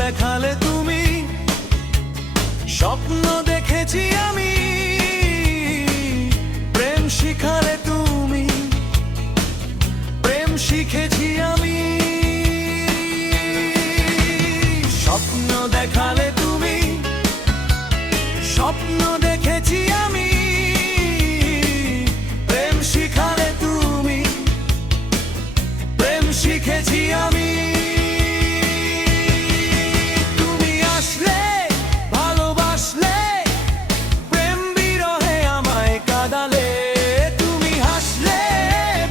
দেখালে তুমি, স্বপ্ন দেখেছি আমি, প্রেম শিখালে তুমি, প্রেম শিখেছি আমি। স্বপ্ন দেখালে তুমি, স্বপ্ন দেখেছি আমি, প্রেম শিখালে তুমি, প্রেম শিখেছি আমি। তুমি আসলে, ভালোবাসলে, প্রেম বিরহে আমায় কাঁদালে। তুমি হাসলে,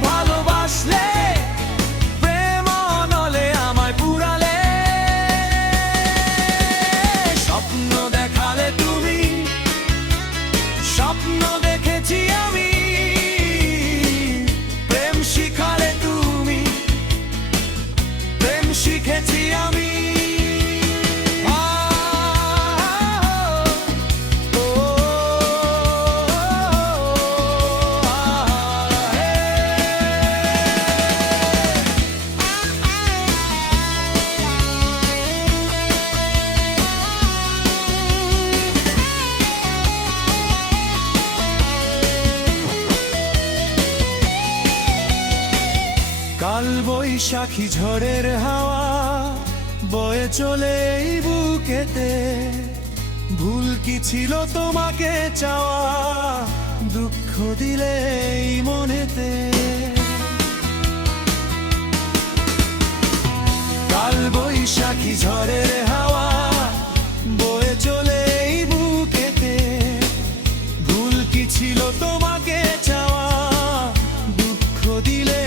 ভালোবাসলে, প্রেম অনলে আমায় পুরালে। স্বপ্ন দেখালে তুমি, স্বপ্ন দেখেছি আমি, প্রেম শিখালে তুমি, প্রেম শিখেছি আমি। কাল বৈশাখী ঝড়ের হাওয়া বয়ে চলে এই বুকেতে, ভুল কি ছিল তোমাকে চাওয়া, দুঃখ দিলে এই মনেতে। কাল বৈশাখী ঝড়ের হাওয়া বয়ে চলে এই বুকেতে, ভুল কি ছিল তোমাকে চাওয়া, দুঃখ দিলে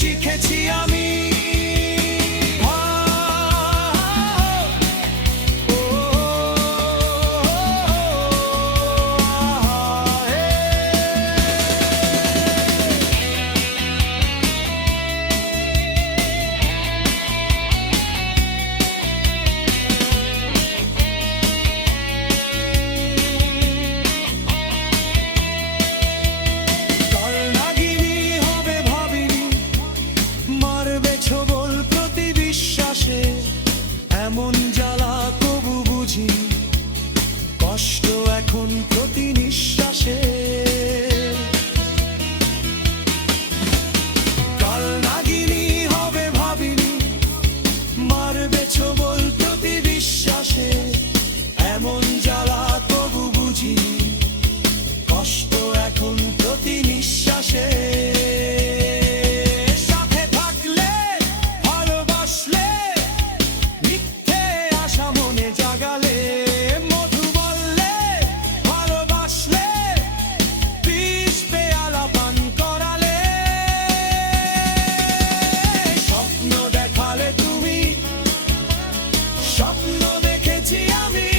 শিখেছি আমি। এমন জ্বালা তবু বুঝি, কষ্ট এখন প্রতি নিঃশ্বাসে। কাল নাগিনী হবে ভাবিনি, মারবে ছোবল প্রতি বিশ্বাসে। এমন জ্বালা তবু বুঝি, কষ্ট এখন প্রতি নিঃশ্বাসে। স্বপ্ন দেখেছি আমি,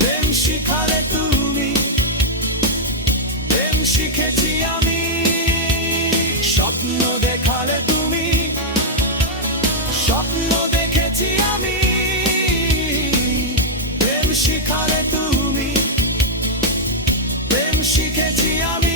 প্রেম শিখালে তুমি, প্রেম শিখেছি আমি। স্বপ্ন দেখালে তুমি, স্বপ্ন দেখেছি আমি, প্রেম শিখালে তুমি, প্রেম শিখেছি আমি।